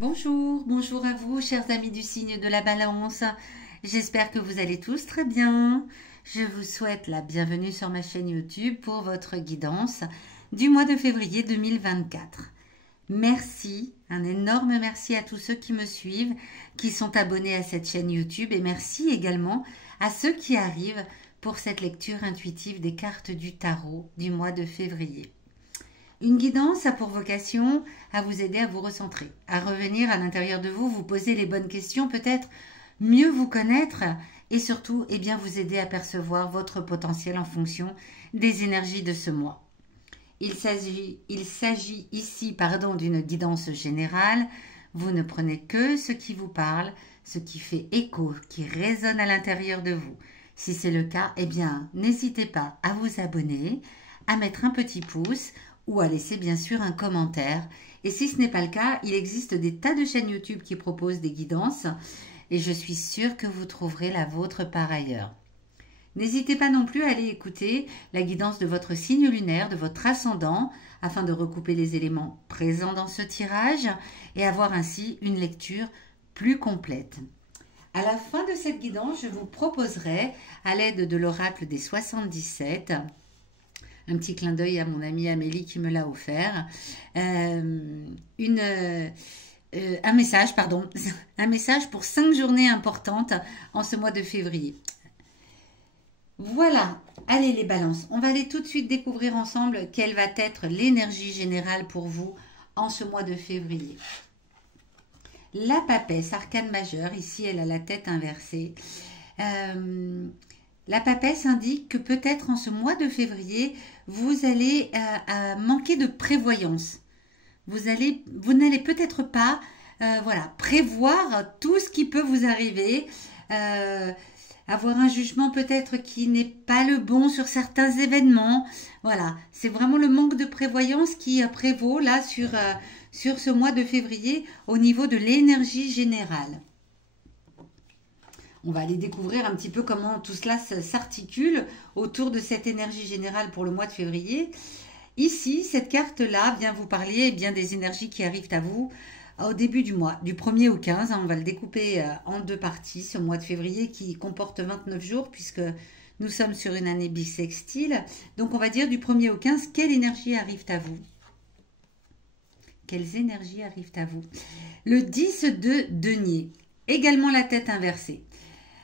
Bonjour, bonjour à vous, chers amis du signe de la Balance. J'espère que vous allez tous très bien. Je vous souhaite la bienvenue sur ma chaîne YouTube pour votre guidance du mois de février 2024. Merci, un énorme merci à tous ceux qui me suivent, qui sont abonnés à cette chaîne YouTube et merci également à ceux qui arrivent pour cette lecture intuitive des cartes du tarot du mois de février. Une guidance a pour vocation à vous aider à vous recentrer, à revenir à l'intérieur de vous, vous poser les bonnes questions, peut-être mieux vous connaître et surtout vous aider à percevoir votre potentiel en fonction des énergies de ce mois. Il s'agit ici d'une guidance générale. Vous ne prenez que ce qui vous parle, ce qui fait écho, qui résonne à l'intérieur de vous. Si c'est le cas, n'hésitez pas à vous abonner, à mettre un petit pouce ou à laisser bien sûr un commentaire. Et si ce n'est pas le cas, il existe des tas de chaînes YouTube qui proposent des guidances et je suis sûre que vous trouverez la vôtre par ailleurs. N'hésitez pas non plus à aller écouter la guidance de votre signe lunaire, de votre ascendant, afin de recouper les éléments présents dans ce tirage et avoir ainsi une lecture plus complète. À la fin de cette guidance, je vous proposerai, à l'aide de l'oracle des 77, un petit clin d'œil à mon amie Amélie qui me l'a offert, un message pour 5 journées importantes en ce mois de février. Voilà, allez les balances, on va aller tout de suite découvrir ensemble quelle va être l'énergie générale pour vous en ce mois de février. La papesse, arcane majeur, ici elle a la tête inversée. La papesse indique que peut-être en ce mois de février, vous allez manquer de prévoyance. Vous n'allez peut-être pas prévoir tout ce qui peut vous arriver, avoir un jugement peut-être qui n'est pas le bon sur certains événements. Voilà, c'est vraiment le manque de prévoyance qui prévaut là sur ce mois de février au niveau de l'énergie générale. On va aller découvrir un petit peu comment tout cela s'articule autour de cette énergie générale pour le mois de février. Ici, cette carte-là vient vous parler des énergies qui arrivent à vous au début du mois, du 1er au 15. On va le découper en deux parties, ce mois de février qui comporte 29 jours puisque nous sommes sur une année bissextile. Donc, on va dire du 1er au 15, quelle énergie arrive à vous? Quelles énergies arrivent à vous? Le 10 de denier, également la tête inversée.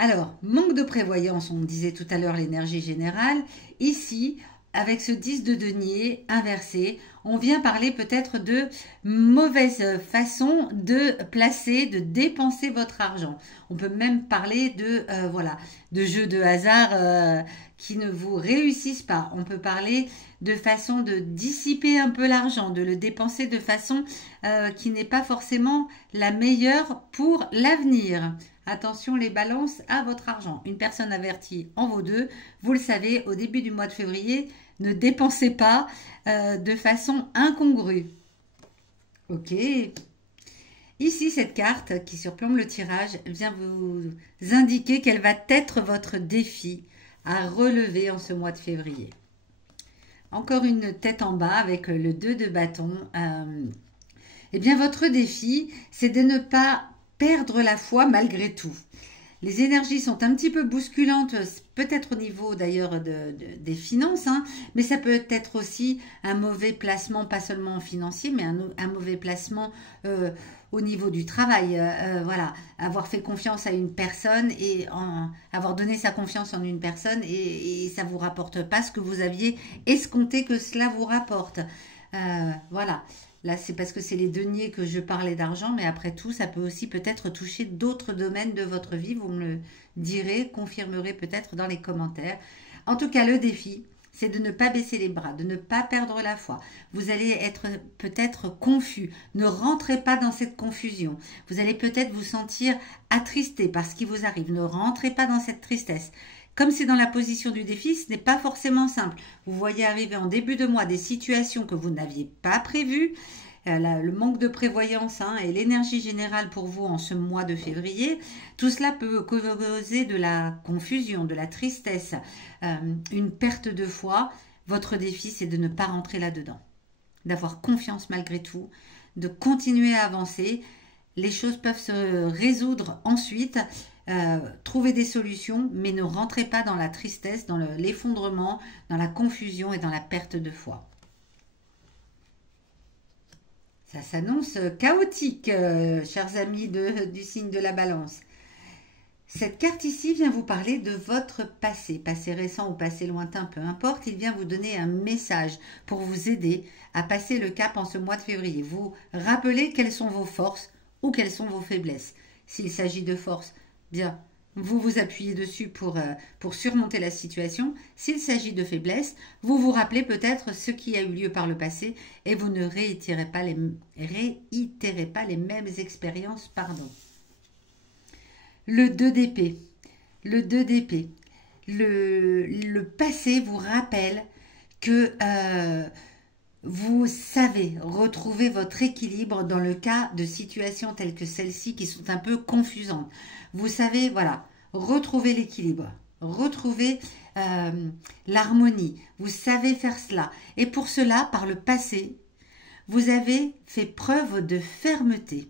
Alors, manque de prévoyance, on disait tout à l'heure l'énergie générale. Ici, avec ce 10 de denier inversé, on vient parler peut-être de mauvaise façon de placer, de dépenser votre argent. On peut même parler de jeux de hasard qui ne vous réussissent pas. On peut parler de façon de dissiper un peu l'argent, de le dépenser de façon qui n'est pas forcément la meilleure pour l'avenir. Attention les balances à votre argent. Une personne avertie en vaut deux. Vous le savez, au début du mois de février, ne dépensez pas de façon incongrue. Ok. Ici, cette carte qui surplombe le tirage vient vous indiquer quel va être votre défi à relever en ce mois de février. Encore une tête en bas avec le 2 de bâton. Votre défi, c'est de ne pas perdre la foi malgré tout. Les énergies sont un petit peu bousculantes, peut-être au niveau d'ailleurs des finances, mais ça peut être aussi un mauvais placement, pas seulement financier, mais un mauvais placement au niveau du travail. Avoir fait confiance à une personne et avoir donné sa confiance en une personne et ça ne vous rapporte pas ce que vous aviez escompté que cela vous rapporte. Voilà. Là, c'est parce que c'est les deniers que je parlais d'argent, mais après tout, ça peut aussi peut-être toucher d'autres domaines de votre vie. Vous me le direz, confirmerez peut-être dans les commentaires. En tout cas, le défi, c'est de ne pas baisser les bras, de ne pas perdre la foi. Vous allez être peut-être confus. Ne rentrez pas dans cette confusion. Vous allez peut-être vous sentir attristé par ce qui vous arrive. Ne rentrez pas dans cette tristesse. Comme c'est dans la position du défi, ce n'est pas forcément simple. Vous voyez arriver en début de mois des situations que vous n'aviez pas prévues. Le manque de prévoyance et l'énergie générale pour vous en ce mois de février, tout cela peut causer de la confusion, de la tristesse, une perte de foi. Votre défi, c'est de ne pas rentrer là-dedans, d'avoir confiance malgré tout, de continuer à avancer les choses peuvent se résoudre ensuite. Trouver des solutions, mais ne rentrez pas dans la tristesse, dans l'effondrement, dans la confusion et dans la perte de foi. Ça s'annonce chaotique, chers amis du signe de la Balance. Cette carte ici vient vous parler de votre passé, passé récent ou passé lointain, peu importe. Il vient vous donner un message pour vous aider à passer le cap en ce mois de février. Vous rappelez quelles sont vos forces ou quelles sont vos faiblesses. S'il s'agit de forces, bien, vous vous appuyez dessus pour surmonter la situation. S'il s'agit de faiblesse, vous vous rappelez peut-être ce qui a eu lieu par le passé et vous ne réitérez pas les mêmes expériences. Pardon. Le 2 d'épée. Le 2 d'épée. Le passé vous rappelle que vous savez retrouver votre équilibre dans le cas de situations telles que celles-ci qui sont un peu confusantes. Vous savez, voilà, retrouver l'équilibre, retrouver l'harmonie. Vous savez faire cela. Et pour cela, par le passé, vous avez fait preuve de fermeté.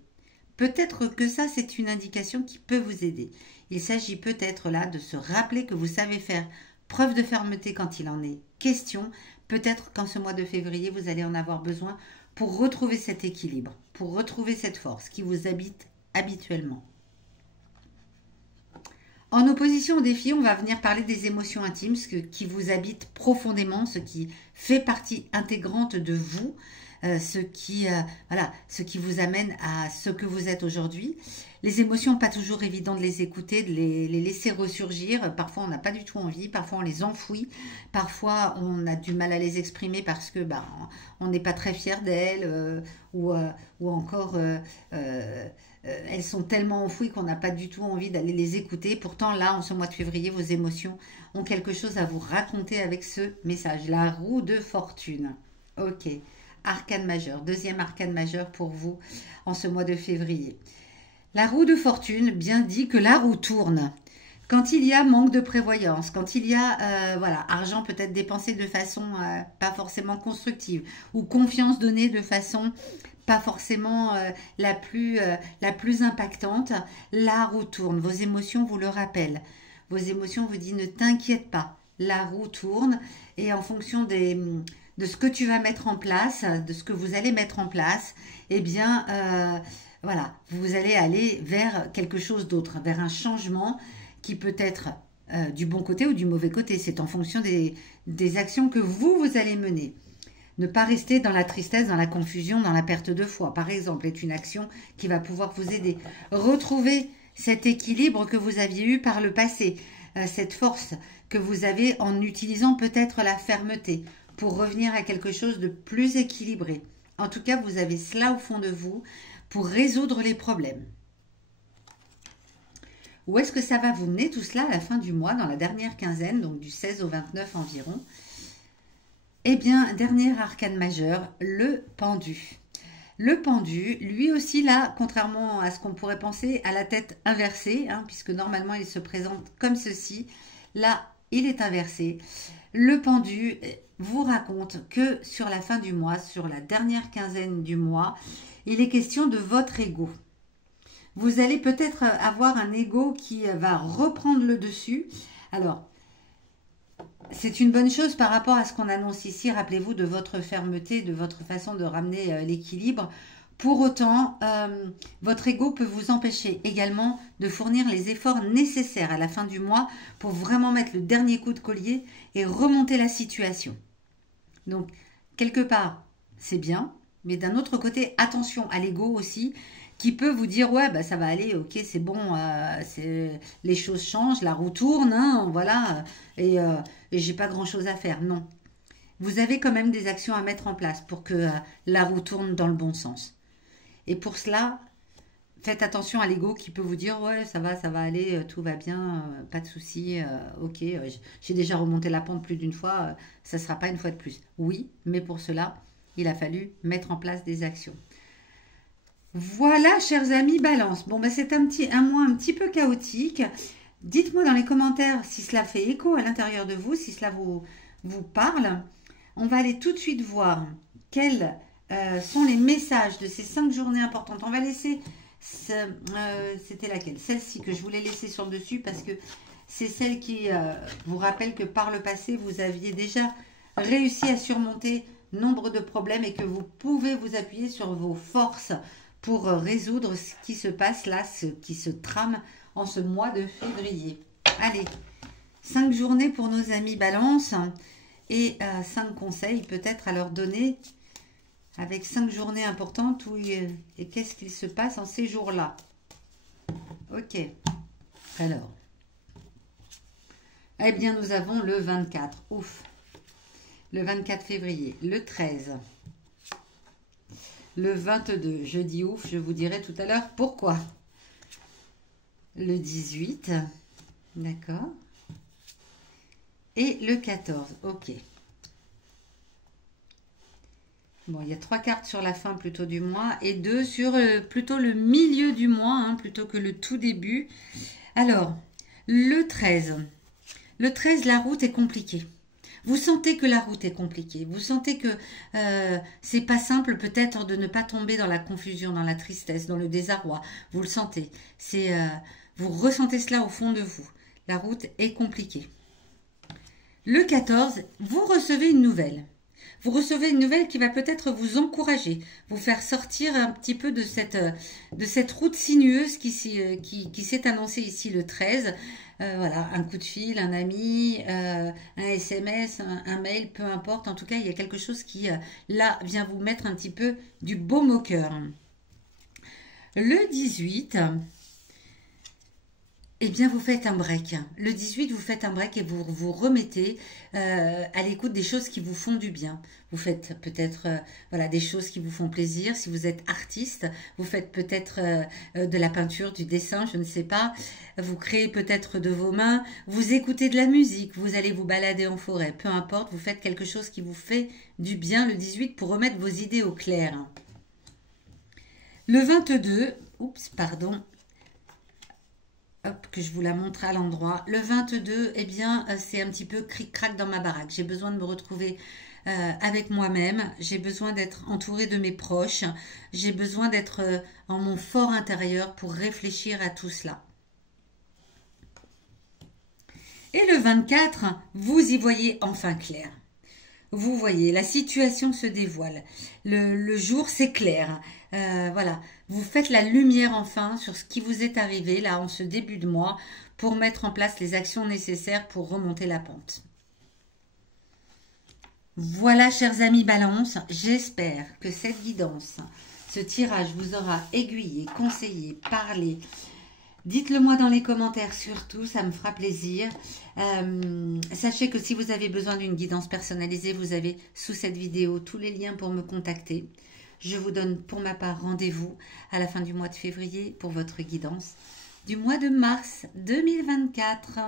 Peut-être que ça, c'est une indication qui peut vous aider. Il s'agit peut-être là de se rappeler que vous savez faire preuve de fermeté quand il en est question. Peut-être qu'en ce mois de février, vous allez en avoir besoin pour retrouver cet équilibre, pour retrouver cette force qui vous habite habituellement. En opposition au défi, on va venir parler des émotions intimes, ce qui vous habite profondément, ce qui fait partie intégrante de vous. Ce qui vous amène à ce que vous êtes aujourd'hui. Les émotions, pas toujours évident de les écouter, de les laisser ressurgir. Parfois, on n'a pas du tout envie. Parfois, on les enfouit. Parfois, on a du mal à les exprimer parce que on n'est pas très fier d'elles ou encore elles sont tellement enfouies qu'on n'a pas du tout envie d'aller les écouter. Pourtant, là, en ce mois de février, vos émotions ont quelque chose à vous raconter avec ce message. La roue de fortune. Ok. Arcane majeur, deuxième arcane majeur pour vous en ce mois de février. La roue de fortune bien dit que la roue tourne. Quand il y a manque de prévoyance, quand il y a argent peut-être dépensé de façon pas forcément constructive ou confiance donnée de façon pas forcément la plus impactante, la roue tourne. Vos émotions vous le rappellent. Vos émotions vous disent ne t'inquiète pas, la roue tourne et en fonction de ce que tu vas mettre en place, de ce que vous allez mettre en place, eh bien, vous allez aller vers quelque chose d'autre, vers un changement qui peut être du bon côté ou du mauvais côté. C'est en fonction des actions que vous allez mener. Ne pas rester dans la tristesse, dans la confusion, dans la perte de foi, par exemple, est une action qui va pouvoir vous aider. Retrouver cet équilibre que vous aviez eu par le passé, cette force que vous avez en utilisant peut-être la fermeté, pour revenir à quelque chose de plus équilibré. En tout cas, vous avez cela au fond de vous pour résoudre les problèmes. Où est-ce que ça va vous mener tout cela à la fin du mois, dans la dernière quinzaine, donc du 16 au 29 environ? Eh bien, dernier arcane majeur, le pendu. Le pendu, lui aussi là, contrairement à ce qu'on pourrait penser, a la tête inversée, puisque normalement il se présente comme ceci. Là, il est inversé. Le pendu vous raconte que sur la fin du mois, sur la dernière quinzaine du mois, il est question de votre ego. Vous allez peut-être avoir un ego qui va reprendre le dessus. Alors, c'est une bonne chose par rapport à ce qu'on annonce ici. Rappelez-vous de votre fermeté, de votre façon de ramener l'équilibre. Pour autant, votre ego peut vous empêcher également de fournir les efforts nécessaires à la fin du mois pour vraiment mettre le dernier coup de collier et remonter la situation. Donc, quelque part, c'est bien, mais d'un autre côté, attention à l'ego aussi, qui peut vous dire, ouais, ça va aller, ok, c'est bon, les choses changent, la roue tourne, voilà, et j'ai pas grand-chose à faire. Non. Vous avez quand même des actions à mettre en place pour que la roue tourne dans le bon sens. Et pour cela, faites attention à l'ego qui peut vous dire, ouais, ça va aller, tout va bien, pas de souci, ok, j'ai déjà remonté la pente plus d'une fois, ça ne sera pas une fois de plus. Oui, mais pour cela, il a fallu mettre en place des actions. Voilà, chers amis, Balance. Bon, c'est un mois un petit peu chaotique. Dites-moi dans les commentaires si cela fait écho à l'intérieur de vous, si cela vous parle. On va aller tout de suite voir quels sont les messages de ces 5 journées importantes. On va laisser C'était laquelle? Celle-ci que je voulais laisser sur le dessus parce que c'est celle qui vous rappelle que par le passé, vous aviez déjà réussi à surmonter nombre de problèmes et que vous pouvez vous appuyer sur vos forces pour résoudre ce qui se passe là, ce qui se trame en ce mois de février. Allez, 5 journées pour nos amis Balance et 5 conseils peut-être à leur donner avec 5 journées importantes et qu'est-ce qu'il se passe en ces jours-là. Ok, alors. Eh bien, nous avons le 24, ouf, le 24 février, le 13, le 22, je dis ouf, je vous dirai tout à l'heure pourquoi. Le 18, d'accord, et le 14, ok. Bon, il y a 3 cartes sur la fin plutôt du mois et 2 sur plutôt le milieu du mois, hein, plutôt que le tout début. Alors, le 13... Le 13, la route est compliquée. Vous sentez que la route est compliquée. Vous sentez que c'est pas simple peut-être de ne pas tomber dans la confusion, dans la tristesse, dans le désarroi. Vous le sentez. Vous ressentez cela au fond de vous. La route est compliquée. Le 14, vous recevez une nouvelle. Vous recevez une nouvelle qui va peut-être vous encourager, vous faire sortir un petit peu de cette route sinueuse qui s'est annoncée ici le 13. Voilà, un coup de fil, un ami, un SMS, un mail, peu importe. En tout cas, il y a quelque chose qui, là, vient vous mettre un petit peu du baume au cœur. Le 18, eh bien, vous faites un break. Le 18, vous faites un break et vous vous remettez à l'écoute des choses qui vous font du bien. Vous faites peut-être voilà, des choses qui vous font plaisir. Si vous êtes artiste, vous faites peut-être de la peinture, du dessin, je ne sais pas. Vous créez peut-être de vos mains. Vous écoutez de la musique. Vous allez vous balader en forêt. Peu importe, vous faites quelque chose qui vous fait du bien le 18 pour remettre vos idées au clair. Le 22, oups, pardon. Hop, que je vous la montre à l'endroit. Le 22, eh bien, c'est un petit peu cric-crac dans ma baraque. J'ai besoin de me retrouver avec moi-même. J'ai besoin d'être entourée de mes proches. J'ai besoin d'être en mon fort intérieur pour réfléchir à tout cela. Et le 24, vous y voyez enfin clair. Vous voyez, la situation se dévoile. Le jour s'éclaire. Voilà, vous faites la lumière enfin sur ce qui vous est arrivé là en ce début de mois pour mettre en place les actions nécessaires pour remonter la pente. Voilà, chers amis Balance, j'espère que cette guidance, ce tirage vous aura aiguillé, conseillé, parlé. Dites-le moi dans les commentaires surtout, ça me fera plaisir. Sachez que si vous avez besoin d'une guidance personnalisée, vous avez sous cette vidéo tous les liens pour me contacter. Je vous donne pour ma part rendez-vous à la fin du mois de février pour votre guidance du mois de mars 2024.